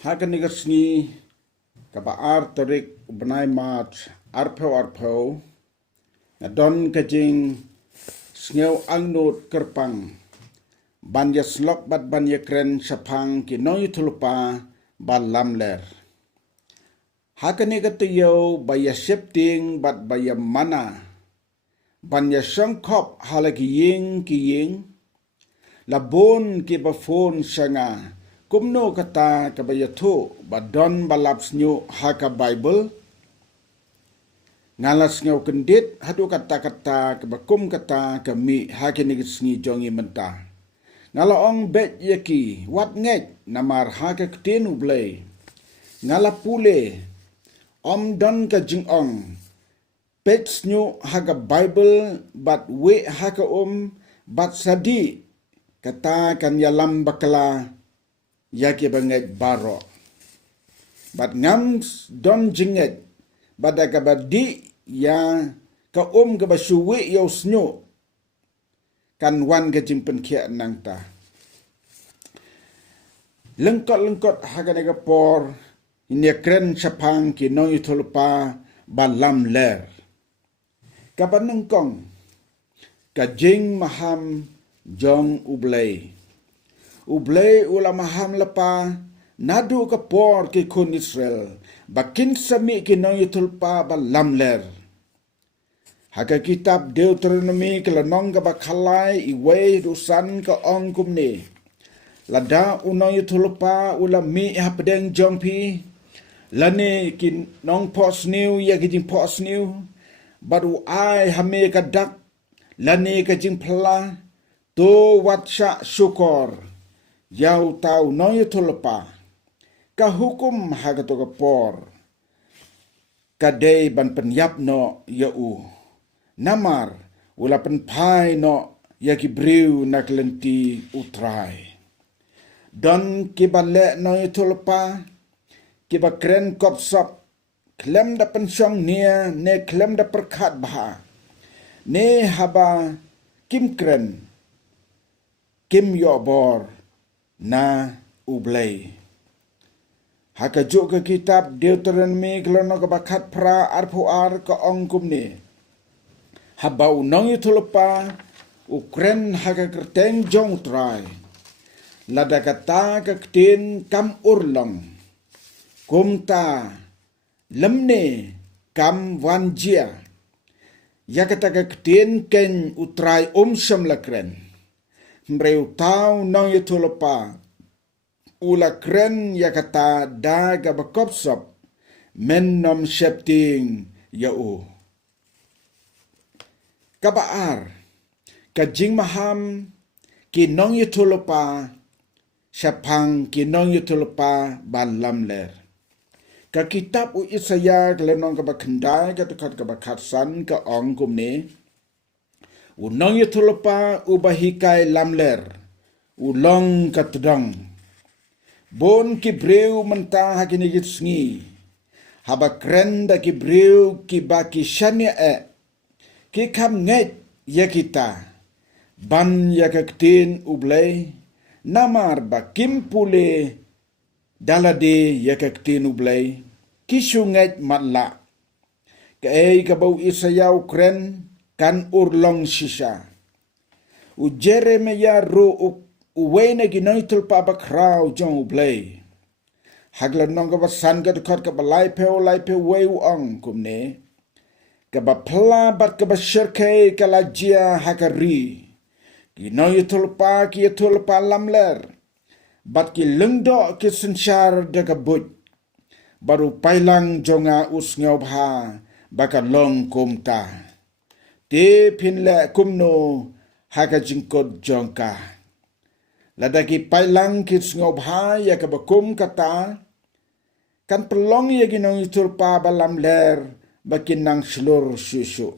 Hakan nigasni kabaar tarik benai mat arpau na don kajing sngew angnut kerpang banya slok bat banya kren sapang ki Nongiathuhlypa ban Lamler. Hakan nigatiyo baya septing bat baya mana banya sangkop halagi ying ki ying labon ki bafon sanga kumno kata kabayatho badon balaps nyu haka Bible ngalas ngau kendit hadu kata-kata kebakum kata kami hakin ngi jongi mentah ngala ong bet yaki wat ngej namar haka ketenu blay ngala pule om don ka jing ong pet nyu haka Bible bat we haka bat sadi kata kan yalam bakala yaki banget baro bat ngam don jinget badaka badi ya ka ka basuwi yaw snyo kan wan ka jimpen kia nang ta lengkot haganega por inya kren sapang ki Nongiathuhlypa ban Lamler kabaneng kong ka jing maham jong ublay ula maham lapa nadu ka por ki kun Israel bakin sami ki Nongiathuhlypa ban Lamler haka kitab Deuteronomy kelanong ka bakhalai iway dusan ka ong kumni lada Nongiathuhlypa ula mi hapdeng jongpi lani ki nong Pohsngap ya ki jing Pohsngap baru ai hame ka dak lani ka jing pla to watsa syukor yau tau Nongiathuhlypa ka hukum haga to ka por kadai ban penyap no yau namar ula penpai no ya ki briu nak lenti utrai don ki bale Nongiathuhlypa ki ba kren kop sop klem da pensyong nia ne klem da perkat baha ne haba kim kren kim yo bor na ublay haka juk ke kitab Deuteronomy kelono ke bakat pra arpuar ke ongkum ni habau Nongiathuhlypa ukren haka kerteng jong trai lada kata ke ketin kam urlong kumta lemne kam wanjia ya kata ke ketin ken utrai sem lakren mreu tau Nongiathuhlypa ula kren ya kata daga bakopsop men nom septing yau kabaar kajing maham ki Nongiathuhlypa sapang ki Nongiathuhlypa ban Lamler ka kitab u Isaya kelenong ka bakhendai ka tukat ka bakhatsan ka ong kumni u Nongiathuhlypa u bahikai Lamler u long ka tudong bon ki breu mentah hakinigit sngi haba kren da ki breu ki baki shania ki kam nget ya kita ban ya kaktin ublay namar ba kim pule dalade ya kaktin ublay ki sunget matla kay kabau Isayaw kren kan urlong sisa u Jeremia ru uwe na Nongiathuhlypa bakraw jong ublay haglan nong kabasan ka dukot ka balai pe we uang kumne ka bapla bat ka basyerkay ka lajia hakari ki Nongiathuhlypa ki Athuhlypa Lamler bat ki lengdo ki sensar da kabut baru pailang jonga usngaw bha baka long kumta te pinle kumno haka jingkot jongka ladaki pailang kit ngau bha ya ka bakum kata kan pelong ya ki Nongiathuhlypa ban Lamler bakin nang slur susu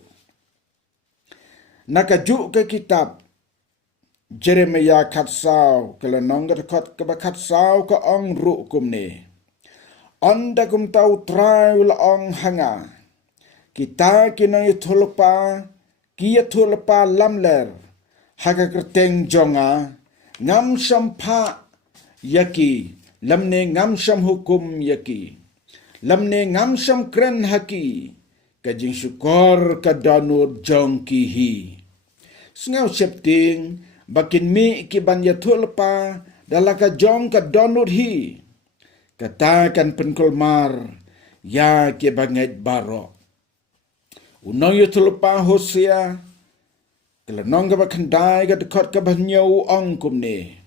nakajuk ke kitab Jeremia khatsau kelanong kat ka bakhatsau ka ong ru kumni onda kum tau trai ula ong hanga kita ki Nongiathuhlypa ki Athuhlypa Lamler haka kerteng jonga ngam sampa yaki lamne ngam syam hukum yaki, lamne ngam syam kren haki, kajing syukor kadanur jong kihi. Sengau septing, bakin mi ki Nongiathuhlypa dalaka jong kadanur hi, katakan penkulmar, ya ki banget baro. Nongiathuhlypa Hosea, kelenong ka bakandai ka dekot ka banyau ong kumne.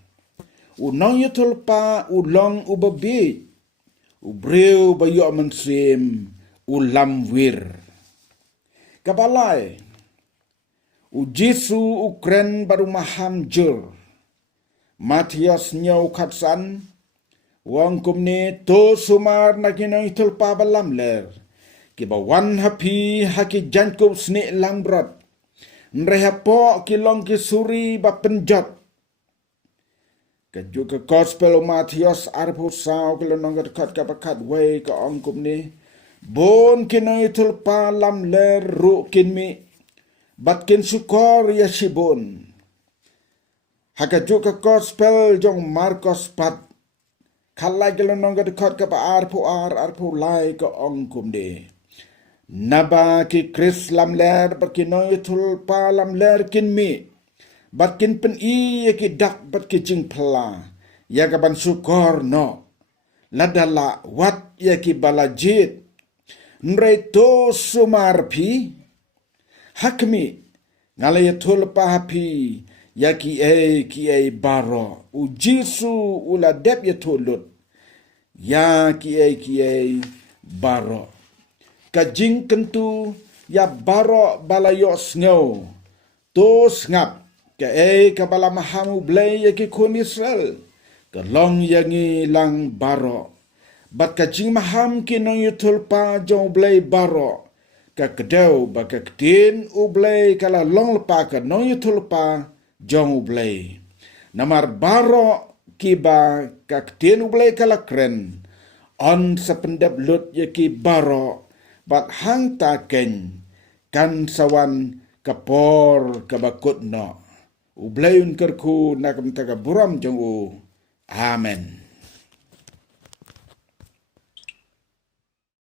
Nongiathuhlypa ulong ubabit, ubreu bayu mensim ulamwir. Kabalai, ujisu ukren baru maham jur, Matias nyau katsan, wang kumne to sumar na Nongiathuhlypa ba Lamler, kibawan hapi haki jankup sne langbrat, nrehapo kilong kisuri ba penjat. Kaju ke gospel Matias arpo sao kelenong dekat ka bakat wei ka ongkum ni, bon Nongiathuhlypa Lamler ru kinmi, bat kin sukor ya sibon. Hakaju ke gospel jong Marcos pat, kalai kelenong dekat ka ba arpo lai ka ongkum ni. Naba ki Chris Lamler bat Nongiathuhlypa Lamler kinmi, bat kin pen i ki dak bat ki jing pla, ya kaban sukor no, ladala wat ya ki balajit, nrei to sumar pi, hakmi, Nongiathuhlypa hapi, ya ki e baro, ujisu ula dep ya thulut, ya ki e baro. Kajing kentu ya baro balayo sngau, Pohsngap, ka kabala mahamu blay ya ki kun Israel, kalong yangi lang baro. Bat kajing maham ki Nongiathuhlypa jong blay baro, ka kedau ba ka ketin ublay kala long lepa ka Nongiathuhlypa jong ublay. Namar baro ki ba ka ketin ublay kala kren, on sependap lut ya ki baro, bat hang taken kan sawan kapor kabakut no. Ublayun kerku nakam taga buram jong u. Amen.